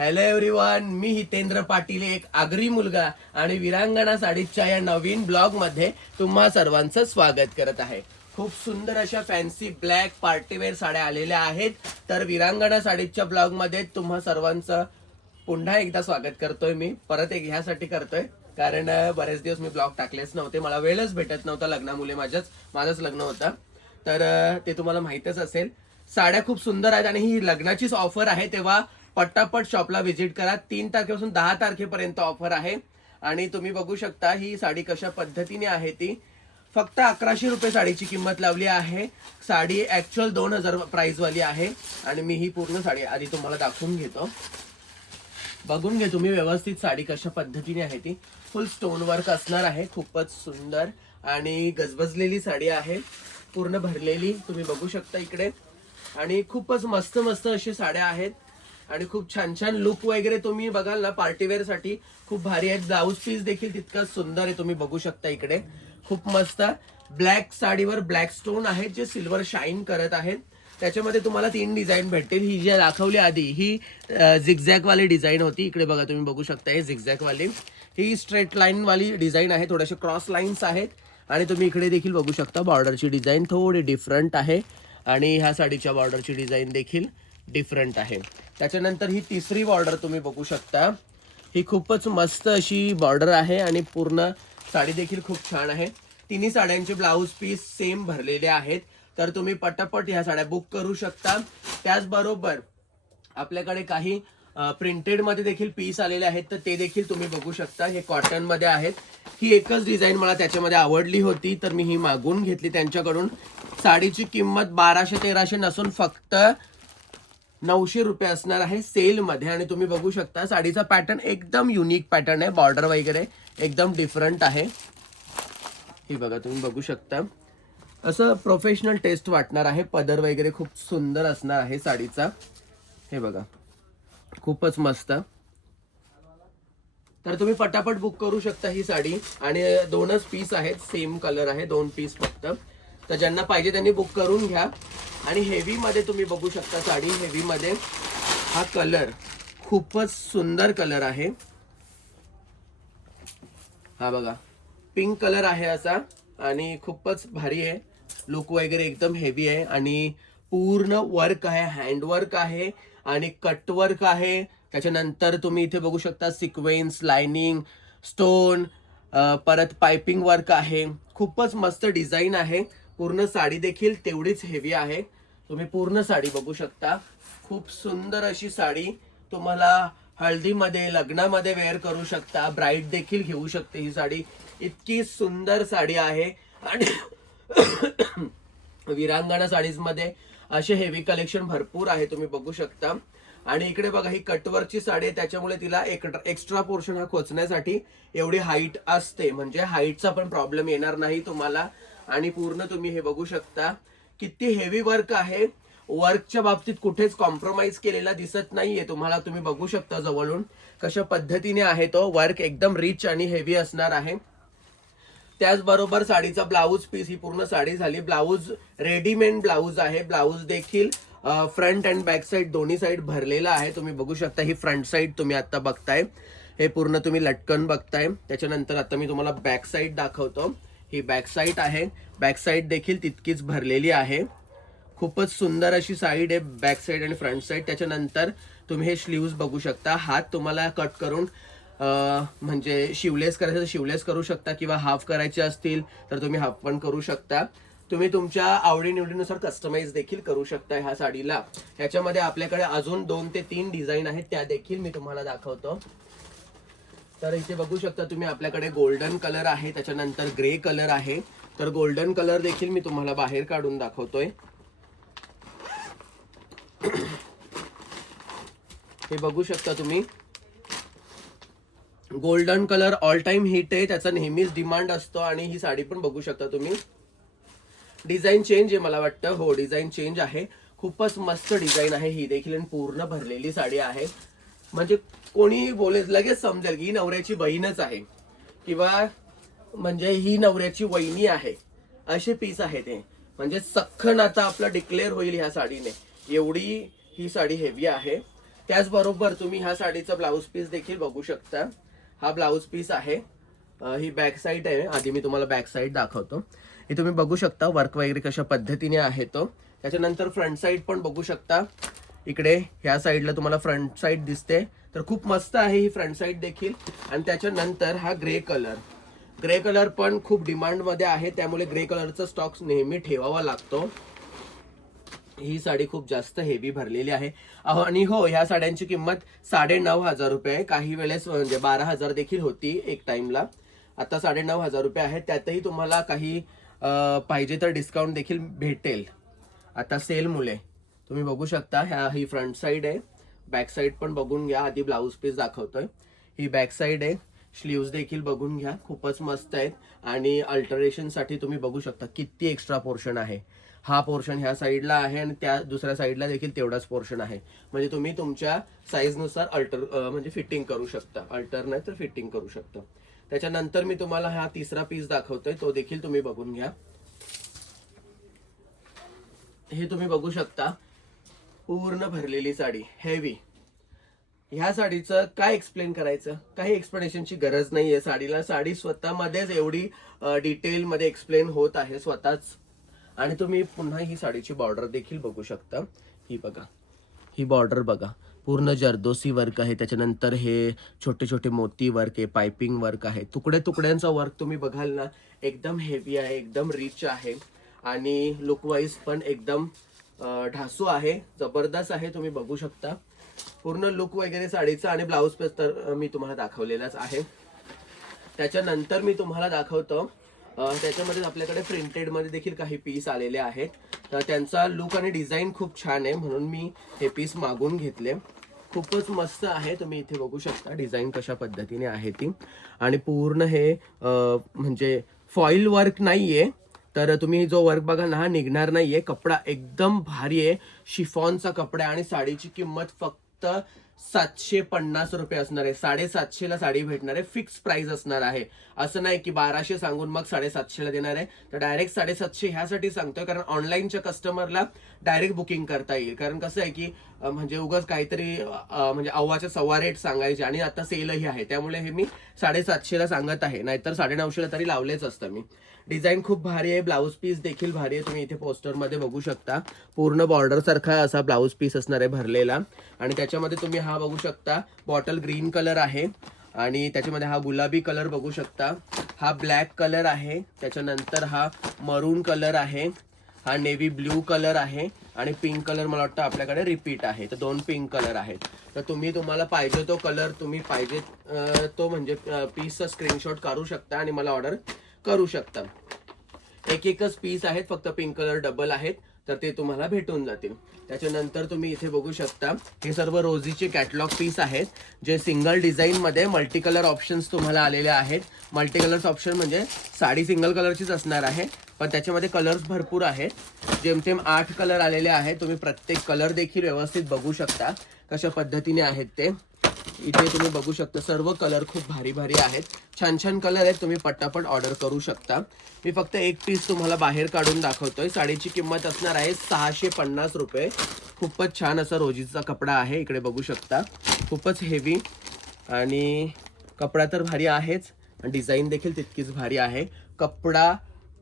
Hello everyone, मी हितेंद्र पाटील, एक आगरी मुलगा आणि विरांगणा साडीच्या या नवीन ब्लॉग मध्ये तुम्हा सर्वांचं स्वागत करत आहे. खूप सुंदर अशा फॅन्सी ब्लॅक पार्टीवेअर साड्या आलेल्या आहेत. तर विरांगणा साडीच्या ब्लॉग मध्ये तुम्हा सर्वांचं पुन्हा एकदा स्वागत करतोय. मी परत एक ह्यासाठी करतोय कारण बरेच दिवस मी ब्लॉग टाकलेच नव्हते, मला वेळच भेटत नव्हता. लग्नामुळे माझंच लग्न होतं, तर ते तुम्हाला माहितच असेल. साड्या खूप सुंदर आहेत आणि ही लग्नाचीच ऑफर आहे, तेव्हा पटापट शॉपला व्हिजिट करा. 3 तारखेपासून 10 तारखेपर्यंत ऑफर आहे. आणि तुम्ही बघू शकता ही साडी कशा पद्धतीने आहे. ती फक्त 1100 रुपये साडीची किंमत लावली आहे. साडी ऍक्च्युअल 2000 प्राइस वाली आहे. आणि मी ही पूर्ण साडी आधी तुम्हाला दाखवून घेतो. बघून घे तुम्ही व्यवस्थित साडी कशा पद्धतीने आहे. ती फुल स्टोन वर्क असणार आहे. खूपच सुंदर आणि गजबजलेली साडी आहे, पूर्ण भरलेली. तुम्ही बघू शकता इकडे. आणि खूपच मस्त मस्त अशी साड्या आहेत आणि खूप छान छान लुक वगैरे तुम्ही बघाल ना, पार्टीवेअर साठी खूप भारी आहेत. ब्लाऊज पीस देखील तितकंच सुंदर आहे. तुम्ही बघू शकता इकडे. खूप मस्त ब्लॅक साडीवर ब्लॅक स्टोन आहेत जे सिल्वर शाईन करत आहेत. त्याच्यामध्ये तुम्हाला 3 डिझाईन भेटतील. ही जी दाखवली आधी ही झिगझॅग वाली डिझाईन होती. इकडे बघा, तुम्ही बघू शकता हे झिगझॅग वाली. ही स्ट्रेट लाईन वाली डिझाईन आहे. थोडेसे क्रॉस लाईन्स आहेत. आणि तुम्ही इकडे देखील बघू शकता बॉर्डरची डिझाईन थोडी डिफरंट आहे. आणि ह्या साडीच्या बॉर्डरची डिझाईन देखील डिफरंट आहे. त्याच्यानंतर ही तिसरी बॉर्डर तुम्ही बघू शकता. ही खूपच मस्त अशी बॉर्डर आहे आणि पूर्ण साडी देखील खूप छान आहे. तिन्ही साड्यांचे ब्लाऊज पीस सेम भरलेले आहेत. तर तुम्ही पटापट ह्या साड्या बुक करू शकता. त्याचबरोबर आपल्याकडे काही प्रिंटेड मध्ये देखील पीस आलेले आहेत, तर ते देखील तुम्ही बघू शकता. हे कॉटन मध्ये आहेत. ही एकच डिझाईन मला त्याच्यामध्ये आवडली होती, तर मी ही मागवून घेतली त्यांच्याकडून. साडीची किंमत 1200-1300 नसून फक्त 900 रुपये असणार आहे सेल मध्ये. आणि तुम्ही बघू शकता साडीचा पॅटर्न एकदम युनिक पॅटर्न आहे. बॉर्डर वगैरे एकदम डिफरंट आहे. हे बघा, तुम्ही बघू शकता. असं प्रोफेशनल टेस्ट वाटणार आहे. पदर वगैरे खूप सुंदर असणार आहे साडीचा. हे बघा, खूपच मस्त. तर तुम्ही पटापट बुक करू शकता ही साडी. आणि 2च पीस आहेत, सेम कलर आहे, 2 पीस फक्त. तर ज्यांना पाहिजे त्यांनी बुक करून घ्या. आणि हेवी मध्ये तुम्ही बघू शकता साडी. हेवी मध्ये हा कलर खूपच सुंदर कलर आहे. हा बघा, पिंक कलर आहे असा आणि खूपच भारी आहे. लुक वगैरे एकदम हेवी आहे आणि पूर्ण वर्क आहे, हँडवर्क आहे आणि कटवर्क आहे. त्याच्यानंतर तुम्ही इथे बघू शकता सिक्वेन्स, लाइनिंग, स्टोन, परत पाइपिंग वर्क आहे. खूपच मस्त डिझाईन आहे. पूर्ण साडी देखील तेवढीच हेवी आहे. तुम्ही पूर्ण साडी बघू शकता. खूप सुंदर अशी साडी. तुम्हाला हळदीमध्ये, लग्नामध्ये वेअर करू शकता. ब्राईड देखील घेऊ शकते ही साडी. इतकी सुंदर साडी आहे. आणि विरांगणा साडीज मध्ये असे हेवी कलेक्शन भरपूर आहे, तुम्ही बघू शकता. आणि इकडे बघा, ही कटवर्कची साडी आहे, त्याच्यामुळे तिला एक्स्ट्रा पोर्शन हा खोचण्यासाठी एवढी हाईट असते, म्हणजे हाईटचा पण प्रॉब्लेम येणार नाही तुम्हाला. आणि पूर्ण तुम्ही हे बघू शकता किती हेवी वर्क आहे. वर्कच्या बाबतीत कुठेच कॉम्प्रोमाइज केलेला दिसत नाहीये तुम्हाला. तुम्ही बघू शकता जवळून कशा पद्धतीने आहे तो वर्क. एकदम रिच आणि हेवी असणार आहे. त्याचबरोबर साडीचा ब्लाऊज पीस, ही पूर्ण साडी झाली. ब्लाऊज रेडीमेड ब्लाऊज आहे. ब्लाऊज देखील फ्रंट अँड बॅक साईड दोन्ही साईड भरलेला आहे. तुम्ही बघू शकता. ही फ्रंट साईड तुम्ही आता बघताय. हे पूर्ण तुम्ही लटकन बघताय. त्याच्यानंतर आता मी तुम्हाला बॅक साईड दाखवतो. ही बॅक साईड आहे. बॅक साईड देखील तितकीच भरलेली आहे. खूपच सुंदर अशी साईड आहे, बॅक साईड आणि फ्रंट साईड. त्याच्यानंतर तुम्ही हे स्लीव्स बघू शकता. हात तुम्हाला कट करून म्हणजे शिवलेस करायचं तर शिवलेस करू शकता, किंवा हाफ करायचे असतील तर तुम्ही हाफ पण करू शकता. तुम्ही तुमच्या आवडीनिवडीनुसार कस्टमाइज देखील करू शकता ह्या साडीला. ह्याच्यामध्ये आपल्याकडे अजून 2 ते 3 डिझाईन आहेत, त्या देखील मी तुम्हाला दाखवतो. तर इथे बघू शकता तुम्ही, आपल्याकडे गोल्डन कलर आहे, त्याच्यानंतर ग्रे कलर आहे. तर गोल्डन कलर देखील मी तुम्हाला बाहेर काढून दाखवतोय. हे बघू शकता तुम्ही. Golden colour all time hit आहे, त्याचा नेहमीच डिमांड असतो. आणि ही साडी पण बघू शकता तुम्ही. डिझाईन चेंज आहे मला वाटतं. हो, डिझाईन चेंज आहे. खूपच मस्त डिझाईन आहे ही देखील. आणि पूर्ण भरलेली साडी आहे. म्हणजे कोणी बोले लगेच समजेल की ही नवऱ्याची बहीणच आहे, किंवा म्हणजे ही नवऱ्याची वहिनी आहे, असे पीस आहे ते. म्हणजे सख्खन आता आपलं डिक्लेअर होईल ह्या साडीने, एवढी ही साडी हेवी आहे. त्याचबरोबर तुम्ही ह्या साडीचा ब्लाऊज पीस देखील बघू शकता. हा ब्लाऊज पीस आहे. ही बॅक साईड आहे. आधी मी तुम्हाला बॅक साईड दाखवतो. हे तुम्ही बघू शकता वर्क वगैरे कशा पद्धतीने आहे तो. त्याच्यानंतर फ्रंट साईड पण बघू शकता. इकडे ह्या साईडला तुम्हाला फ्रंट साईड दिसते, तर खूप मस्त आहे ही फ्रंट साईड देखील. आणि त्याच्यानंतर हा ग्रे कलर पण खूप डिमांड मध्ये आहे, त्यामुळे ग्रे कलरचा स्टॉक नेहमी ठेवावा लागतो. ही साडी खूप जास्त हेवी भरलेली आहे. आणि हो, ह्या साड्यांची किंमत 9,500 रुपये आहे. काही वेळेस म्हणजे 12,000 देखील होती एक टाइमला. आता 9,500 रुपये आहे. त्यातही तुम्हाला काही पाहिजे तर डिस्काउंट देखील भेटेल आता सेल मुळे. तुम्ही बघू शकता. ही फ्रंट साईड आहे. बॅक साईड पण बघून घ्या. आधी ब्लाऊज पीस दाखवतोय. ही बॅक साईड आहे. स्लीव्स देखील बघून घ्या, खूपच मस्त आहेत. आणि अल्टरेशन साठी तुम्ही बघू शकता किती एक्स्ट्रा पोर्शन आहे. हा पोर्शन ह्या साईडला आहे आणि त्या दुसऱ्या साईडला देखील तेवढाच पोर्शन आहे. म्हणजे तुम्ही तुमच्या साईजनुसार म्हणजे फिटिंग करू शकता. अल्टर नाही तर फिटिंग करू शकता. त्याच्यानंतर मी तुम्हाला हा तिसरा पीस दाखवतोय, तो देखील तुम्ही बघून घ्या. हे तुम्ही बघू शकता, पूर्ण भरलेली साडी, हेवी. ह्या साडीचं काय एक्सप्लेन करायचं, काही एक्सप्लेनेशनची गरज नाहीये साडीला. साडी स्वतःमध्येच एवढी डिटेल मध्ये एक्सप्लेन होत आहे स्वतःच. आणि तुम्ही पुन्हा ही साडीची बॉर्डर देखील बघू शकता. ही बघा, ही बॉर्डर बघा, पूर्ण जरदोसी वर्क आहे. त्याच्यानंतर हे छोटे छोटे मोती वर्क आहे, पाइपिंग वर्क आहे, तुकड्यांचा वर्क तुम्ही बघाल ना, एकदम हेवी आहे, एकदम रिच आहे. आणि लुक वाईज पण एकदम ढासू आहे, जबरदस्त आहे. तुम्ही बघू शकता पूर्ण लुक वगैरे साडीचा. आणि ब्लाऊज पीस तर मी तुम्हाला दाखवलेलाच आहे. त्याच्यानंतर मी तुम्हाला दाखवतो, त्याच्यामध्ये आपल्याकडे प्रिंटेड मध्ये देखील काही पीस आलेले आहेत. तर त्यांचा लुक आणि डिझाईन खूप छान आहे, म्हणून मी हे पीस मागून घेतले. खूपच मस्त आहे. तुम्ही इथे बघू शकता डिझाईन कशा पद्धतीने आहे ती. आणि पूर्ण हे म्हणजे फॉईल वर्क नाहीये, तर तुम्ही जो वर्क बघा ना, हा निघणार नाहीये. कपडा एकदम भारी आहे, शिफॉनचा कपडा. आणि साडीची किंमत फक्त 750 रुपये असणार आहे. 750 ला साडी भेटणार आहे. फिक्स प्राइस असणार आहे. असं नाही की 1200 सांगून मग 750 ला देणार आहे. तर डायरेक्ट 750 ह्यासाठी सांगतोय कारण ऑनलाईनच्या कस्टमरला डायरेक्ट बुकिंग करता येईल. कारण कसं आहे की म्हणजे उगाच काहीतरी म्हणजे अव्वाच्या सव्वा रेट सांगायचे, आणि आता सेलही आहे, त्यामुळे हे मी 750 ला सांगत आहे. नाहीतर 950 ला तरी लावलेच असतं मी. डिझाईन खूप भारी आहे. ब्लाऊज पीस देखील भारी आहे. तुम्ही इथे पोस्टर मध्ये बघू शकता, पूर्ण बॉर्डर सारखा असा ब्लाऊज पीस असणार आहे भरलेला. आणि त्याच्यामध्ये तुम्ही हा बघू शकता, बॉटल ग्रीन कलर आहे. आणि त्याच्यामध्ये हा गुलाबी कलर बघू शकता. हा ब्लॅक कलर आहे. त्याच्यानंतर हा मरून कलर आहे. हा नेव्ही ब्ल्यू कलर आहे. आणि पिंक कलर मला वाटतं आपल्याकडे रिपीट आहे. तर 2 पिंक कलर आहेत. तर तुम्हाला पाहिजे तो कलर, तुम्ही पाहिजे तो म्हणजे पीसचा स्क्रीनशॉट काढू शकता आणि मला ऑर्डर करू शकता. एकच पीस आहेत, फक्त पिंक कलर डबल आहेत, तर ते तुम्हाला भेटून जातील. त्याच्यानंतर तुम्ही इथे बघू शकता, हे सर्व रोजीचे कॅटलॉग पीस आहेत, जे सिंगल डिझाईन मध्ये मल्टी कलर ऑप्शन्स तुम्हाला आलेले आहेत. मल्टी कलर्स ऑप्शन म्हणजे साडी सिंगल कलरचीच असणार आहे, पण त्याच्यामध्ये कलर्स भरपूर आहेत. जेमतेम 8 कलर आलेले आहेत. तुम्ही प्रत्येक कलर देखील व्यवस्थित बघू शकता कशा पद्धतीने आहेत ते. इथे तुम्ही बघू शकता सर्व कलर खूप भारी भारी आहेत. छान छान कलर आहेत. तुम्ही पटापट ऑर्डर करू शकता. मी फक्त एक पीस तुम्हाला बाहेर काढून दाखवतोय. साडीची किंमत असणार आहे 650 रुपये. खूपच छान असा रोजीचा कपडा आहे. इकडे बघू शकता, खूपच हेवी आणि कपडा तर भारी आहेच, डिझाईन देखील तितकीच भारी आहे. कपडा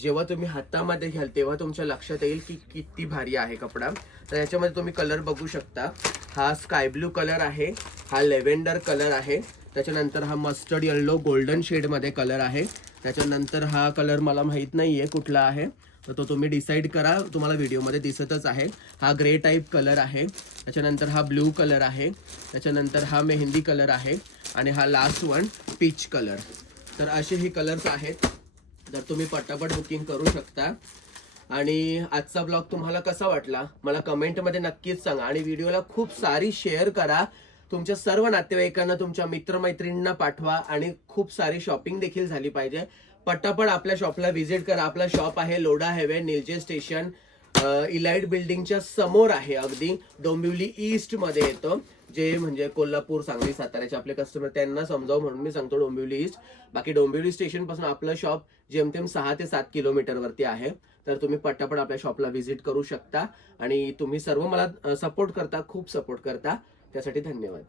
जेव्हा तुम्ही हातामध्ये घ्याल तेव्हा तुमच्या लक्षात येईल की किती भारी आहे कपडा. तर याच्यामध्ये तुम्ही कलर बघू शकता. हा स्काय ब्लू कलर आहे, हा लेव्हेंडर कलर आहे, त्याच्यानंतर हा मस्टर्ड येलो गोल्डन शेडमध्ये कलर आहे. त्याच्यानंतर हा कलर मला माहीत नाहीये कुठला आहे, तर तो तुम्ही डिसाईड करा, तुम्हाला व्हिडिओमध्ये दिसतच आहे. हा ग्रे टाईप कलर आहे. त्याच्यानंतर हा ब्लू कलर आहे. त्याच्यानंतर हा मेहंदी कलर आहे. आणि हा लास्ट वन पीच कलर. तर असे हे कलर्स आहेत. तर तुम्ही पटापट बुकिंग करू शकता. आणि आजचा ब्लॉग तुम्हाला कसा वाटला मला कमेंटमध्ये नक्कीच सांगा. आणि व्हिडिओला खूप सारी शेअर करा. तुमच्या सर्व नातेवाईकांना, तुमच्या मित्रमैत्रिणींना पाठवा. आणि खूप सारी शॉपिंग देखील झाली पाहिजे. पटापट आपल्या शॉपला व्हिजिट करा. आपला शॉप आहे Lodha highway, Nilje station, elite बिल्डिंगच्या समोर आहे. अगदी डोंबिवली ईस्ट मध्ये येतं. जे म्हणजे कोल्हापूर, सांगली, साताऱ्याचे आपले कस्टमर त्यांना समजावं म्हणून मी सांगतो डोंबिवली ईस्ट. बाकी डोंबिवली स्टेशन पासून आपलं शॉप जेमतेम 6 ते 7 किलोमीटर वरती आहे. तर तुम्ही पटापट आपल्या शॉपला व्हिजिट करू शकता. आणि तुम्ही सर्व मला सपोर्ट करता, खूप सपोर्ट करता. त्यासाठी धन्यवाद.